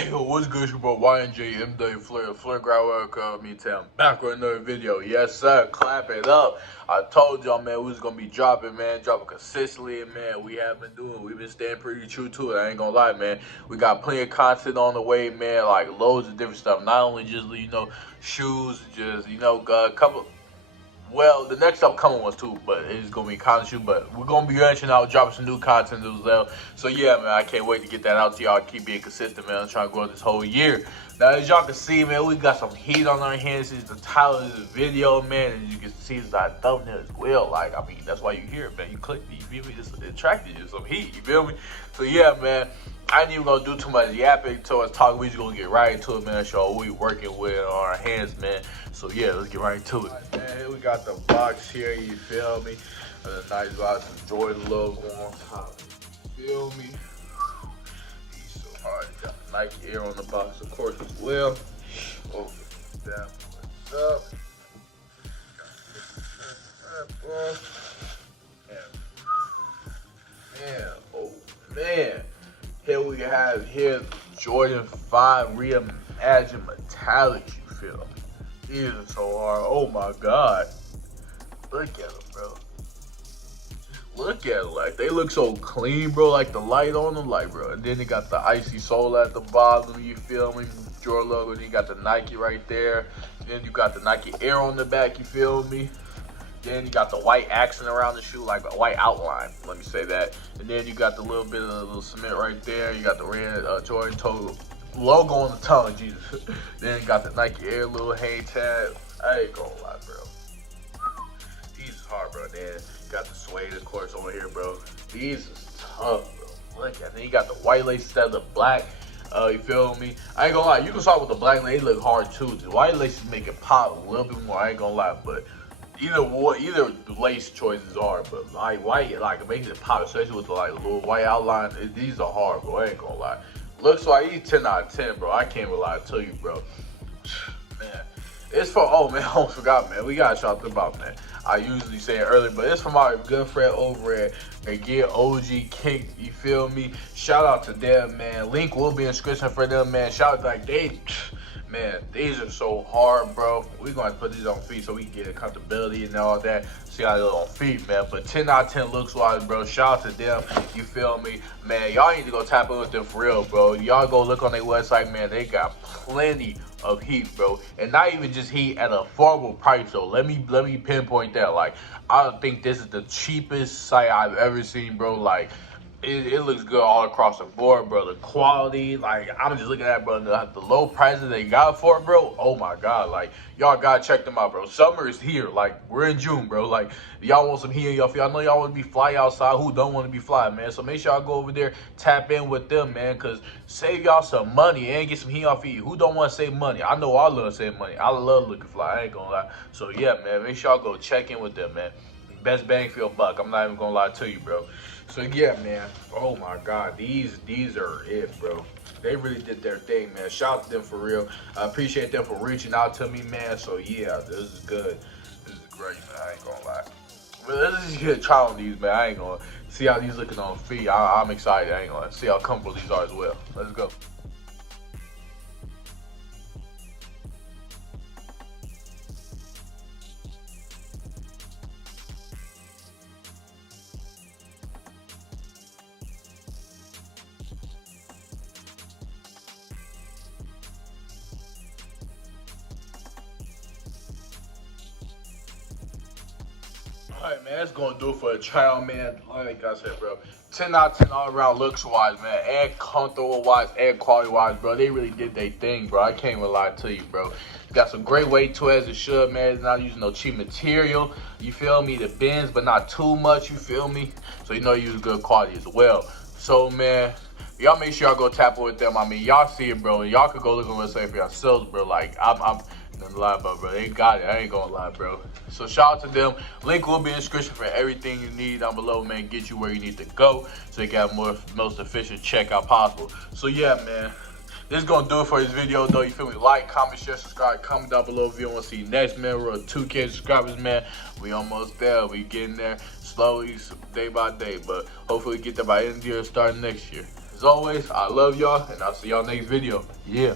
Hey, what's good, your boy YNJMW Fleur Grower, me tell back with another video. Yes, sir, clap it up. I told y'all, man, we was gonna be dropping consistently, and man, we have been doing. We've been staying pretty true to it. I ain't gonna lie, man. We got plenty of content on the way, man. Like loads of different stuff. Not only just shoes, just a couple. Well, the next upcoming ones too, but it's gonna be content. But we're gonna be venturing out, dropping some new content as well. So yeah, man, I can't wait to get that out to y'all. Keep being consistent, man. I'm trying to grow this whole year. Now, as y'all can see, man, we got some heat on our hands. This is the title of this video, man, and you can see it's that thumbnail as well. Like, I mean, that's why you hear it, man. You clicked it, you feel me? It's attracted you, some heat, you feel me? So yeah, man, I ain't even gonna do too much yapping, too much talking. We just gonna get right into it, man. Show what we working with on our hands, man. So yeah, let's get right into it. Right, man, here we got the box here, you feel me? A nice box with Jordan logo on top. You feel me? He's so hard. Got Nike Air on the box, of course, as well. Open that one up. Man, oh man. Here we have Jordan 5 Reimagined Metallics, you feel me? These are so hard. Oh my God. Look at them, bro. Look at them. Like, they look so clean, bro. Like, the light on them, like, bro. And then they got the icy sole at the bottom, you feel me? Jordan logo. Then you got the Nike right there. Then you got the Nike Air on the back, you feel me? Then you got the white accent around the shoe, like a white outline, let me say that. And then you got the little bit of the little cement right there. You got the red Jordan toe logo on the tongue, Jesus. Then you got the Nike Air little hang tag. I ain't gonna lie, bro. These is hard, bro. Then you got the suede, of course, over here, bro. These is tough, bro. Look at it. Then you got the white lace instead of the black. You feel me? I ain't gonna lie. You can start with the black lace. They look hard, too. The white laces make it pop a little bit more. I ain't gonna lie, but either lace choices are, but like white, like it makes it pop, especially with the like little white outline. These are hard, bro. I ain't gonna lie. Looks like he's 10 out of 10, bro. I can't lie to you, bro. Man, it's for man. I almost forgot, man. We gotta shout them out, man. I usually say it earlier, but it's from our good friend over at Getogkick. You feel me? Shout out to them, man. Link will be in description for them, man. Shout out, like man, these are so hard, bro. We're going to put these on feet so we can get comfortability and all that. See how they look on feet, man. But 10 out of 10 looks wise, bro. Shout out to them. You feel me? Man, y'all need to go tap in with them for real, bro. Y'all go look on their website, man. They got plenty of heat, bro. And not even just heat at an affordable price, though. Let me pinpoint that. Like, I don't think this is the cheapest site I've ever seen, bro. Like, it looks good all across the board, bro. The quality, like, I'm just looking at, bro, the low prices they got for it, bro. Oh my God, like, y'all gotta check them out, bro. Summer is here. Like, we're in June, bro. Like, y'all want some heat in y'all feet. I know y'all want to be fly outside. Who don't want to be fly, man? So make sure y'all go over there, tap in with them, man, because save y'all some money and get some heat off feet. Who don't want to save money? I know I love saving money. I love looking fly. I ain't gonna lie. So yeah, man, make sure y'all go check in with them, man. Best bang for your buck. I'm not even gonna lie to you, bro. So yeah, man. Oh my God, these are it, bro. They really did their thing, man. Shout out to them for real. I appreciate them for reaching out to me, man. So yeah, this is good. This is great, man. I ain't gonna lie. But let's just get a try on these, man. I ain't gonna see how these looking on feet. I'm excited. I ain't gonna see how comfortable these are as well. Let's go. Alright, man, that's gonna do it for a trial, man. Like I said, bro, 10 out of 10 all around looks wise, man, and comfortable wise, and quality wise, bro. They really did their thing, bro. I can't even lie to you, bro. Got some great weight to it as it should, man. It's not using no cheap material, you feel me? The bends, but not too much, you feel me? So you know you use good quality as well. So, man, y'all make sure y'all go tap in with them. I mean, y'all see it, bro. Y'all could go look on the website for yourselves, bro. Like, I'm nothing to lie about, bro. They got it. I ain't gonna lie, bro. So shout out to them. Link will be in the description for everything you need down below, man. Get you where you need to go so you got most efficient checkout possible. So yeah, man. This is gonna do it for this video, though. You feel me? Like, comment, share, subscribe, comment down below if you want to see next, man. We're at 2K subscribers, man. We almost there. We getting there slowly, day by day, but hopefully get there by end of the year, starting next year. As always, I love y'all, and I'll see y'all next video. Yeah.